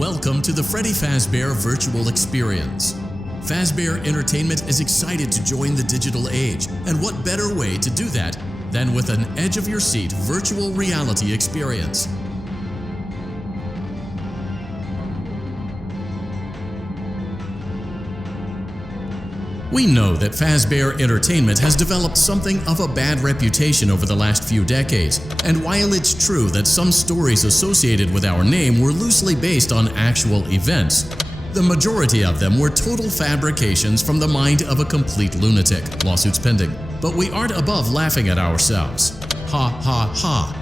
Welcome to the Freddy Fazbear Virtual Experience. Fazbear Entertainment is excited to join the digital age, and what better way to do that than with an edge-of-your-seat virtual reality experience. We know that Fazbear Entertainment has developed something of a bad reputation over the last few decades, and while it's true that some stories associated with our name were loosely based on actual events, the majority of them were total fabrications from the mind of a complete lunatic, lawsuits pending. But we aren't above laughing at ourselves. Ha ha ha.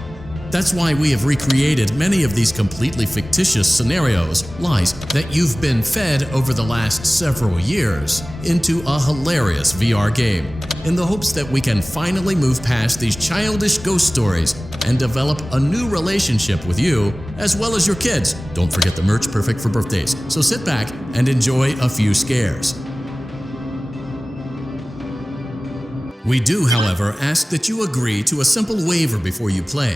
That's why we have recreated many of these completely fictitious scenarios, lies, that you've been fed over the last several years into a hilarious VR game, in the hopes that we can finally move past these childish ghost stories and develop a new relationship with you, as well as your kids. Don't forget the merch, perfect for birthdays. So sit back and enjoy a few scares. We do, however, ask that you agree to a simple waiver before you play.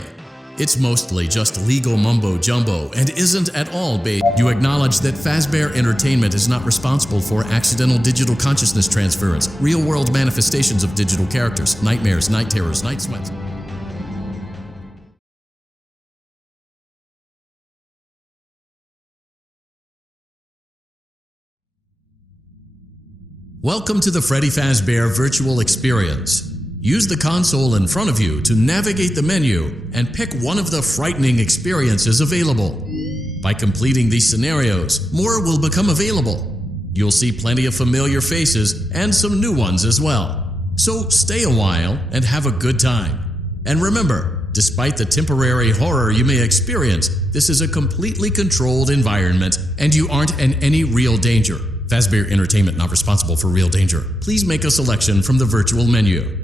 It's mostly just legal mumbo-jumbo and isn't at all based. You acknowledge that Fazbear Entertainment is not responsible for accidental digital consciousness transference, real-world manifestations of digital characters, nightmares, night terrors, night sweats. Welcome to the Freddy Fazbear Virtual Experience. Use the console in front of you to navigate the menu and pick one of the frightening experiences available. By completing these scenarios, more will become available. You'll see plenty of familiar faces and some new ones as well. So stay a while and have a good time. And remember, despite the temporary horror you may experience, this is a completely controlled environment and you aren't in any real danger. Fazbear Entertainment not responsible for real danger. Please make a selection from the virtual menu.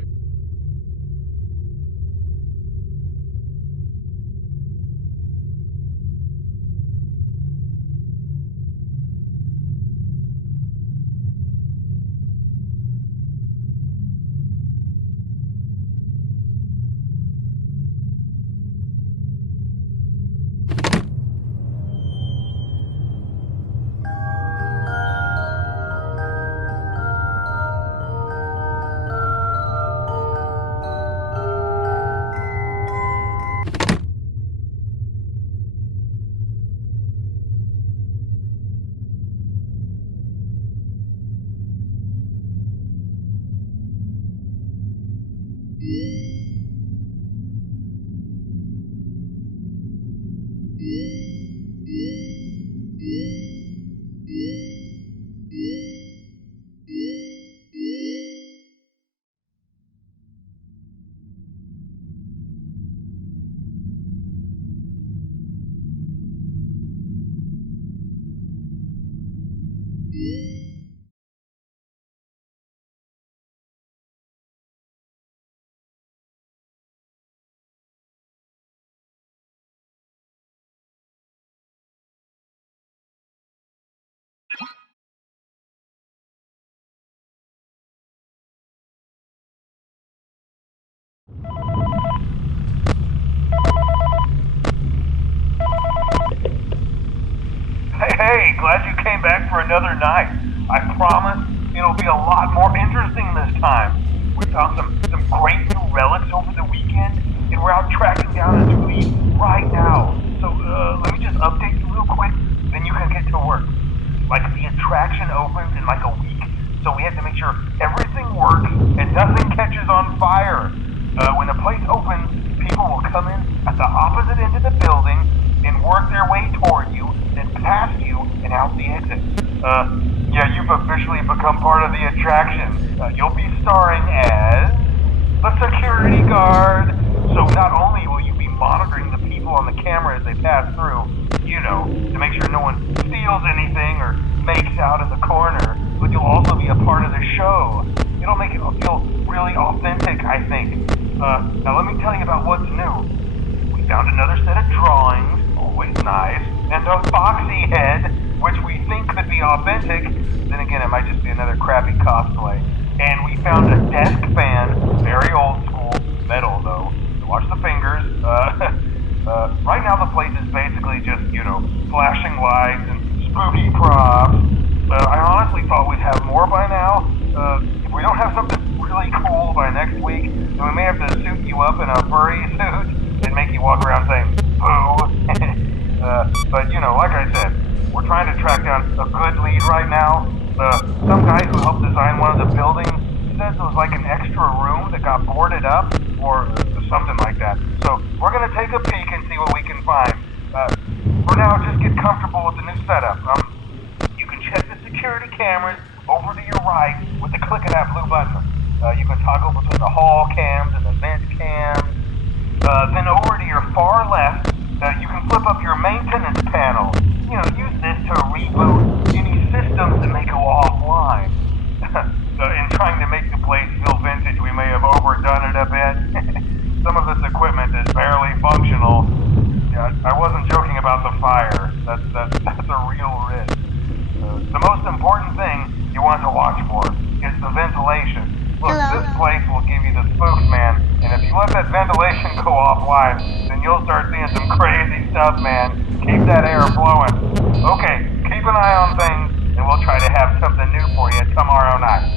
Hey, glad you came back for another night. I promise it'll be a lot more interesting this time. We found some great new relics over the weekend, and we're out tracking down a new lead right now. So let me just update you real quick, then you can get to work. Like, the attraction opens in like a week, so we have to make sure everything works and nothing catches on fire. When the place opens, people will come in at the opposite end of the building and work their way toward you, then past you and out the exit. Yeah, you've officially become part of the attraction. You'll be starring as the security guard. So not only will you be monitoring the people on the camera as they pass through, you know, to make sure no one steals anything or makes out in the corner, but you'll also be a part of the show. It'll make it feel really authentic, I think. Now let me tell you about what's new. We found another set of drawings, always nice, and a foxy head, which we think could be authentic. Then again, it might just be another crappy cosplay. And we found a desk fan, very old school, metal though. So watch the fingers. Right now the place is basically just, you know, flashing lights and props. I honestly thought we'd have more by now. If we don't have something really cool by next week, then we may have to suit you up in a furry suit and make you walk around saying, boo. But, like I said, we're trying to track down a good lead right now. Some guy who helped design one of the buildings says it was like an extra room that got boarded up, or something like that. So we're going to take a peek and see what we can find. For now, just get comfortable with the new setup. You can check the security cameras over to your right with the click of that blue button. You can toggle between the hall cams and the vent cams. Then over to your far left, you can flip up your maintenance panel. Use this to reboot any systems that may go offline. In trying to make the place feel vintage, we may have overdone it a bit. Some of this equipment is barely functional. Yeah, I wasn't joking about the fire. That's a real risk. The most important thing you want to watch for is the ventilation. Look, Hello? this place will give you the spooks, man. And if you let that ventilation go offline, then you'll start seeing some crazy stuff, man. Keep that air flowing. Okay, keep an eye on things, and we'll try to have something new for you tomorrow night.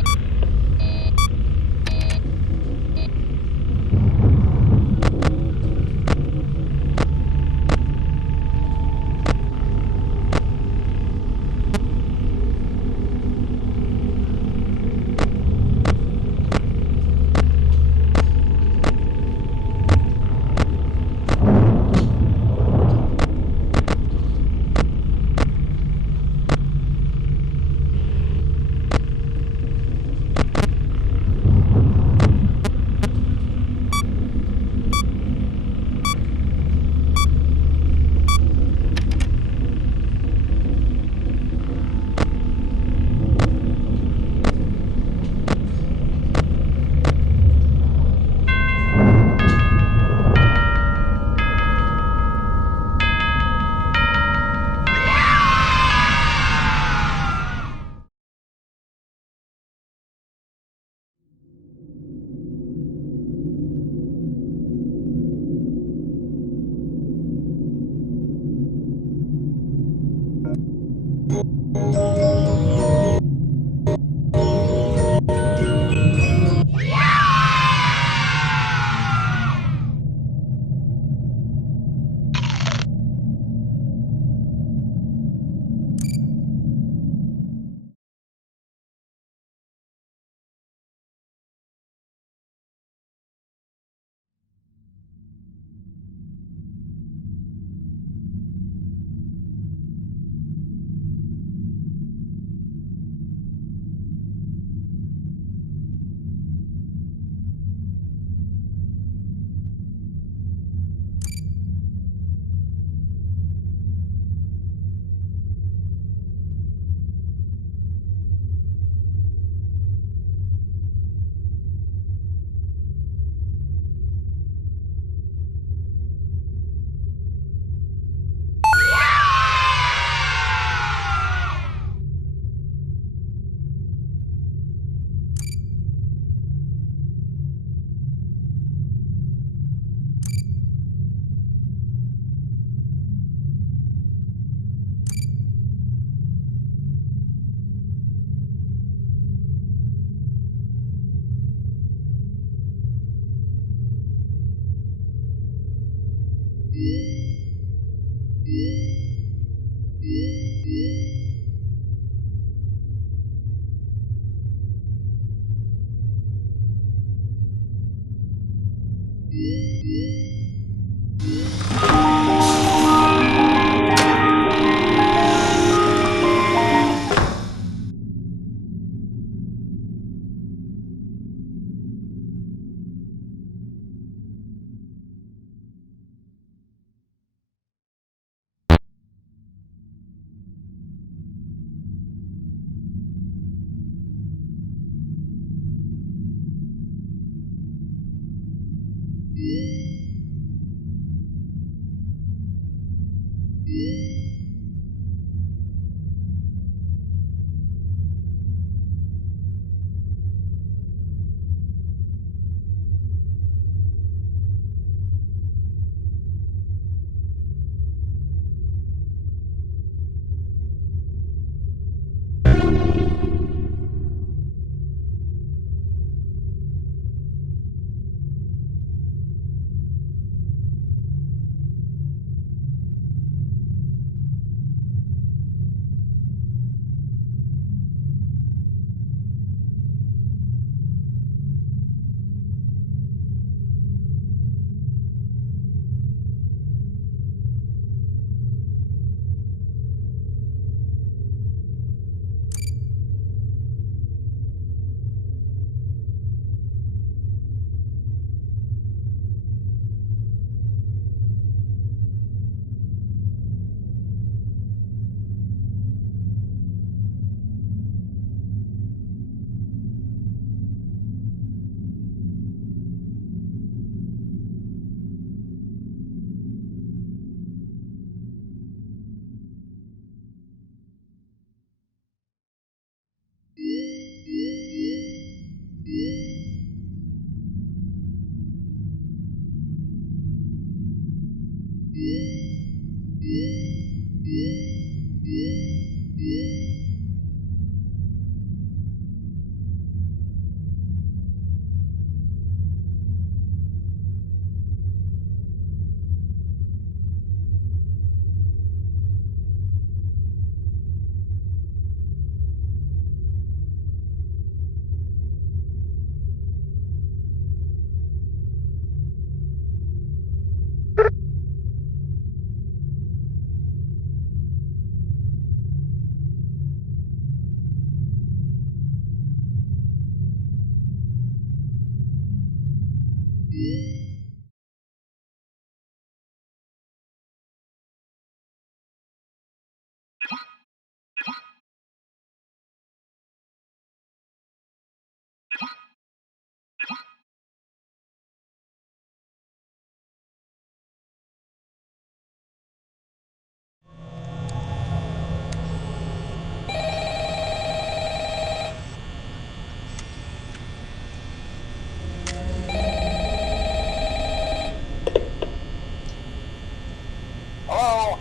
Hello?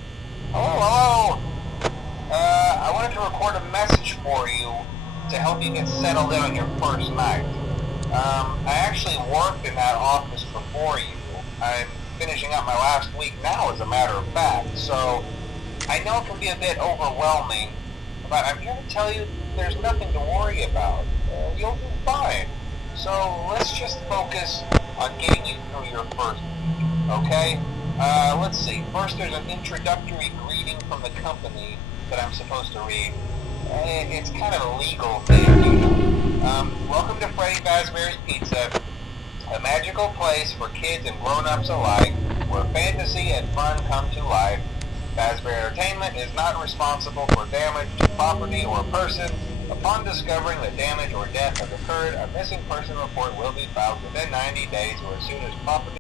Hello? I wanted to record a message for you to help you get settled in on your first night. I actually worked in that office before you. I'm finishing up my last week now, as a matter of fact, so I know it can be a bit overwhelming, but I'm here to tell you there's nothing to worry about. You'll do fine. So let's just focus on getting you through your first week, okay? Let's see. First, there's an introductory greeting from the company that I'm supposed to read. It's kind of a legal thing, you know. Welcome to Freddy Fazbear's Pizza, a magical place for kids and grown-ups alike, where fantasy and fun come to life. Fazbear Entertainment is not responsible for damage to property or person. Upon discovering that damage or death has occurred, a missing person report will be filed within 90 days or as soon as property